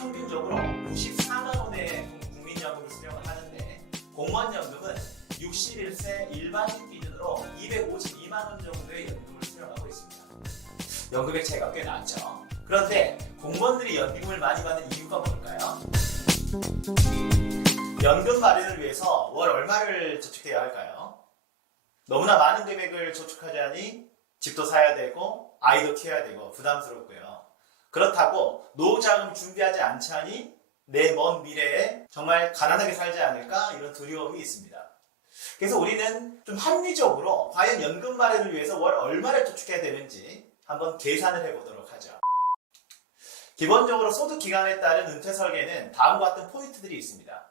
평균적으로 94만 원의 국민연금을 수령을 하는데 공무원연금은 61세 일반인 기준으로 252만 원 정도의 연금을 수령하고 있습니다. 연금액 차이가 꽤 나죠. 그런데 공무원들이 연금을 많이 받는 이유가 뭘까요? 연금 마련을 위해서 월 얼마를 저축해야 할까요? 너무나 많은 금액을 저축하자니 집도 사야 되고 아이도 키워야 되고 부담스럽고요. 그렇다고 노후자금 준비하지 않자니 내 먼 미래에 정말 가난하게 살지 않을까 이런 두려움이 있습니다. 그래서 우리는 좀 합리적으로 과연 연금 마련을 위해서 월 얼마를 저축해야 되는지 한번 계산을 해보도록 하죠. 기본적으로 소득 기간에 따른 은퇴 설계는 다음과 같은 포인트들이 있습니다.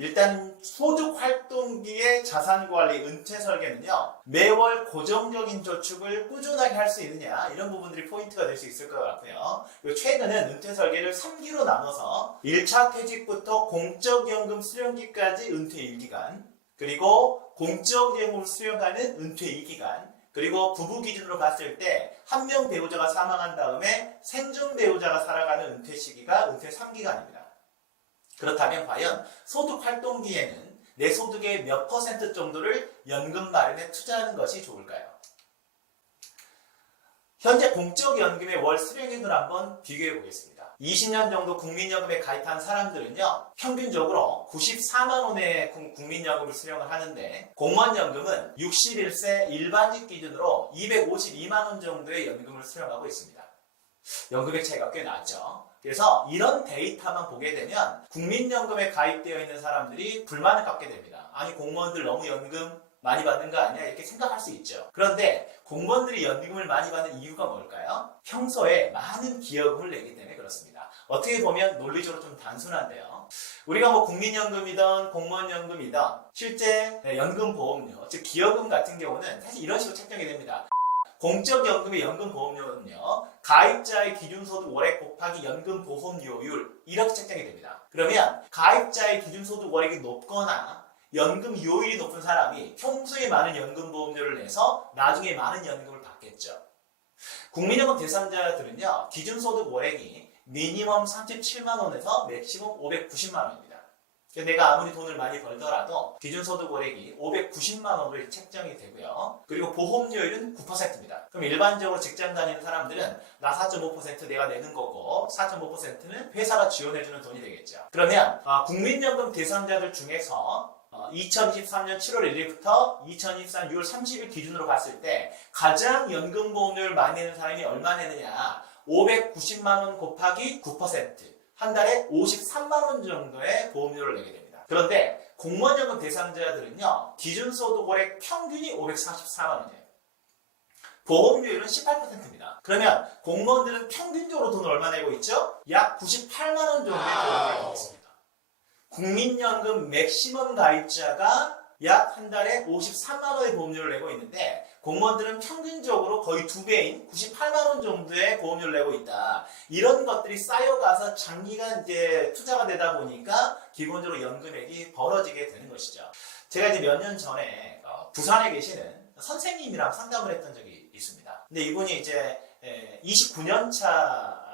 일단 소득 활동기의 자산관리 은퇴 설계는요, 매월 고정적인 저축을 꾸준하게 할 수 있느냐 이런 부분들이 포인트가 될 수 있을 것 같고요. 그리고 최근은 은퇴 설계를 3기로 나눠서 1차 퇴직부터 공적연금 수령기까지 은퇴 1기간, 그리고 공적연금을 수령하는 은퇴 2기간, 그리고 부부 기준으로 봤을 때 한 명 배우자가 사망한 다음에 생존 배우자가 살아가는 은퇴 시기가 은퇴 3기간입니다. 그렇다면 과연 소득 활동기에는 내 소득의 몇 % 정도를 연금 마련에 투자하는 것이 좋을까요? 현재 공적연금의 월 수령액을 한번 비교해 보겠습니다. 20년 정도 국민연금에 가입한 사람들은요, 평균적으로 94만 원의 국민연금을 수령을 하는데 공무원연금은 61세 일반직 기준으로 252만 원 정도의 연금을 수령하고 있습니다. 연금액 차이가 꽤 나죠. 그래서 이런 데이터만 보게 되면 국민연금에 가입되어 있는 사람들이 불만을 갖게 됩니다. 아니 공무원들 너무 연금 많이 받는 거 아니야? 이렇게 생각할 수 있죠. 그런데 공무원들이 연금을 많이 받는 이유가 뭘까요? 평소에 많은 기여금을 내기 때문에 그렇습니다. 어떻게 보면 논리적으로 좀 단순한데요. 우리가 뭐 국민연금이든 공무원연금이든 실제 연금보험료, 즉 기여금 같은 경우는 사실 이런 식으로 책정이 됩니다. 공적연금의 연금보험료는요, 가입자의 기준소득 월액 곱하기 연금보험료율 이렇게 책정이 됩니다. 그러면 가입자의 기준소득 월액이 높거나 연금 요율이 높은 사람이 평소에 많은 연금보험료를 내서 나중에 많은 연금을 받겠죠. 국민연금 대상자들은요, 기준소득 월액이 미니멈 37만 원에서 맥시멈 590만 원입니다. 내가 아무리 돈을 많이 벌더라도 기준소득 월액이 590만 원으로 책정이 되고요. 그리고 보험료율은 9%입니다. 그럼 일반적으로 직장 다니는 사람들은 나 4.5% 내가 내는 거고 4.5%는 회사가 지원해주는 돈이 되겠죠. 그러면 국민연금 대상자들 중에서 2023년 7월 1일부터 2024년 6월 30일 기준으로 봤을 때 가장 연금보험료를 많이 내는 사람이 얼마 내느냐, 590만 원 곱하기 9%, 한 달에 53만 원 정도의 보험료를 내게 됩니다. 그런데 공무원연금 대상자들은요, 기준소득 월액 평균이 544만 원이에요. 보험료율은 18%입니다. 그러면 공무원들은 평균적으로 돈을 얼마 내고 있죠? 약 98만 원 정도의 보험료를 내고 있습니다. 국민연금 맥시멈 가입자가 약 한 달에 53만 원의 보험료를 내고 있는데 공무원들은 평균적으로 거의 2배인 98만 원 정도의 보험료를 내고 있다. 이런 것들이 쌓여가서 장기간 이제 투자가 되다 보니까 기본적으로 연금액이 벌어지게 되는 것이죠. 제가 이제 몇 년 전에 부산에 계시는 선생님이랑 상담을 했던 적이 있습니다. 근데 이분이 이제 29년 차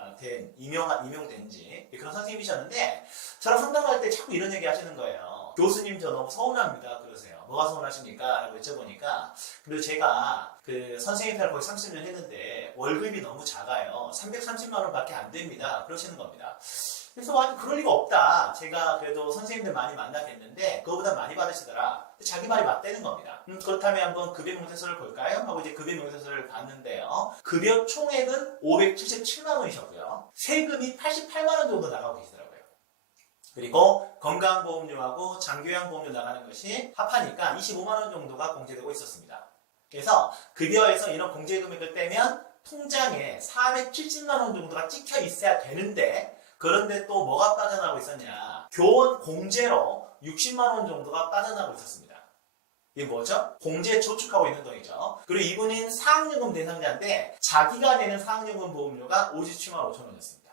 임용된 지 그런 선생님이셨는데 저랑 상담할 때 자꾸 이런 얘기 하시는 거예요. 교수님 저 너무 서운합니다. 그러세요. 뭐가 서운하십니까? 라고 여쭤보니까 그리고 제가 그 선생님 탈 거의 30년 했는데 월급이 너무 작아요. 330만 원밖에 안 됩니다. 그러시는 겁니다. 그래서 아니 그럴 리가 없다. 제가 그래도 선생님들 많이 만나뵀는데 그거보다 많이 받으시더라. 자기 말이 맞다는 겁니다. 그렇다면 한번 급여 명세서를 볼까요? 하고 이제 급여 명세서를 봤는데요. 급여 총액은 577만 원이셨고요. 세금이 88만 원 정도 나가고 계시더라고요. 그리고 건강보험료하고 장교양보험료 나가는 것이 합하니까 25만 원 정도가 공제되고 있었습니다. 그래서 급여에서 이런 공제금액을 떼면 통장에 470만 원 정도가 찍혀 있어야 되는데 그런데 또 뭐가 빠져나가고 있었냐? 교원 공제로 60만 원 정도가 빠져나가고 있었습니다. 이게 뭐죠? 공제 저축하고 있는 돈이죠. 그리고 이분은 사학연금 대상자인데 자기가 내는 사학연금 보험료가 57만 5천 원이었습니다.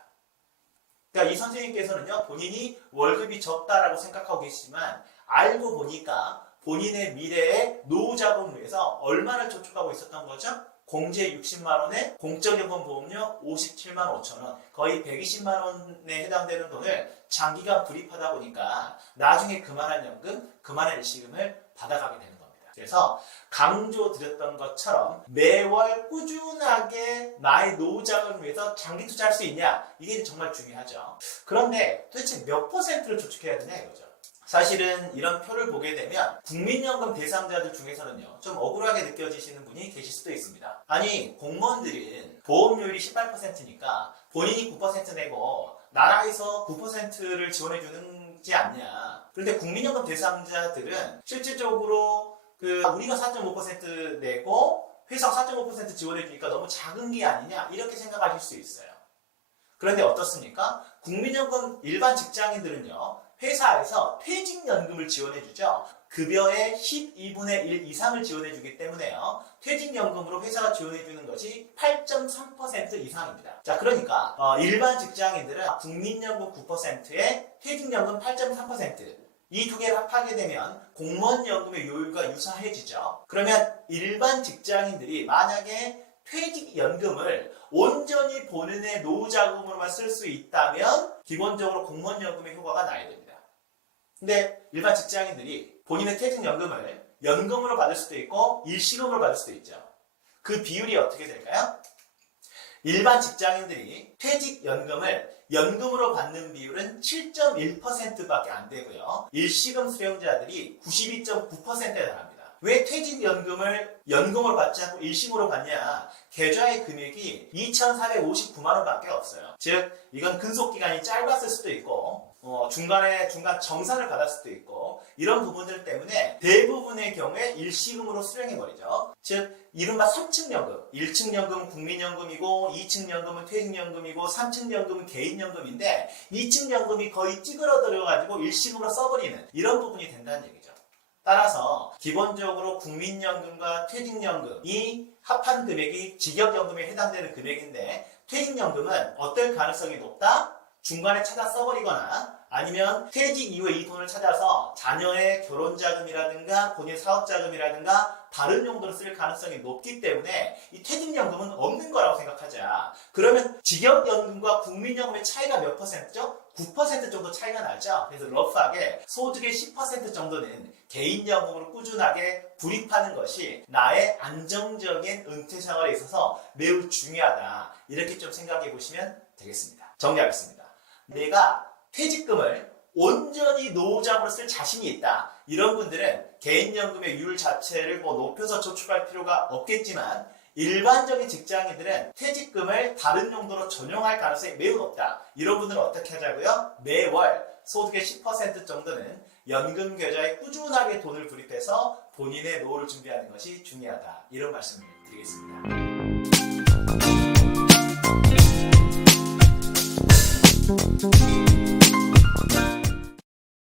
그러니까 이 선생님께서는요, 본인이 월급이 적다라고 생각하고 계시지만 알고 보니까 본인의 미래의 노후자금을 위해서 얼마를 저축하고 있었던 거죠? 공제 60만 원에 공적연금 보험료 57만 5천 원, 거의 120만 원에 해당되는 돈을 장기간 불입하다 보니까 나중에 그만한 연금, 그만한 일시금을 받아가게 되는 겁니다. 그래서 강조드렸던 것처럼 매월 꾸준하게 나의 노후 자금을 위해서 장기 투자할 수 있냐, 이게 정말 중요하죠. 그런데 도대체 몇 퍼센트를 저축해야 되냐 이거죠. 사실은 이런 표를 보게 되면 국민연금 대상자들 중에서는요, 좀 억울하게 느껴지시는 분이 계실 수도 있습니다. 아니, 공무원들은 보험료율이 18%니까 본인이 9% 내고 나라에서 9%를 지원해 주는지 않냐. 그런데 국민연금 대상자들은 실질적으로 우리가 4.5% 내고 회사가 4.5% 지원해 주니까 너무 작은 게 아니냐, 이렇게 생각하실 수 있어요. 그런데 어떻습니까? 국민연금 일반 직장인들은요, 회사에서 퇴직연금을 지원해주죠. 급여의 12분의 1 이상을 지원해주기 때문에요. 퇴직연금으로 회사가 지원해주는 것이 8.3% 이상입니다. 자, 그러니까 일반 직장인들은 국민연금 9%에 퇴직연금 8.3%, 이 두 개를 합하게 되면 공무원연금의 요율과 유사해지죠. 그러면 일반 직장인들이 만약에 퇴직연금을 온전히 본인의 노후자금으로만 쓸 수 있다면 기본적으로 공무원연금의 효과가 나야 됩니다. 근데 일반 직장인들이 본인의 퇴직연금을 연금으로 받을 수도 있고 일시금으로 받을 수도 있죠. 그 비율이 어떻게 될까요? 일반 직장인들이 퇴직연금을 연금으로 받는 비율은 7.1%밖에 안 되고요. 일시금 수령자들이 92.9%에 달합니다. 왜 퇴직연금을 연금으로 받지 않고 일시금으로 받냐? 계좌의 금액이 2,459만 원밖에 없어요. 즉, 이건 근속기간이 짧았을 수도 있고 중간 정산을 받을 수도 있고, 이런 부분들 때문에 대부분의 경우에 일시금으로 수령해버리죠. 즉, 이른바 3층연금, 1층연금은 국민연금이고 2층연금은 퇴직연금이고 3층연금은 개인연금인데 2층연금이 거의 찌그러들어가지고 일시금으로 써버리는 이런 부분이 된다는 얘기죠. 따라서 기본적으로 국민연금과 퇴직연금이 합한 금액이 직역연금에 해당되는 금액인데, 퇴직연금은 어떨 가능성이 높다? 중간에 찾아 써버리거나 아니면 퇴직 이후에 이 돈을 찾아서 자녀의 결혼자금이라든가 본인 사업자금이라든가 다른 용도로 쓸 가능성이 높기 때문에 이 퇴직연금은 없는 거라고 생각하자. 그러면 직역연금과 국민연금의 차이가 몇 퍼센트죠? 9% 정도 차이가 나죠. 그래서 러프하게 소득의 10% 정도는 개인연금으로 꾸준하게 불입하는 것이 나의 안정적인 은퇴 생활에 있어서 매우 중요하다. 이렇게 좀 생각해 보시면 되겠습니다. 정리하겠습니다. 내가 퇴직금을 온전히 노후자금으로 쓸 자신이 있다. 이런 분들은 개인연금의 율 자체를 높여서 저축할 필요가 없겠지만, 일반적인 직장인들은 퇴직금을 다른 용도로 전용할 가능성이 매우 높다. 이런 분들은 어떻게 하자고요? 매월 소득의 10% 정도는 연금 계좌에 꾸준하게 돈을 불입해서 본인의 노후를 준비하는 것이 중요하다. 이런 말씀을 드리겠습니다.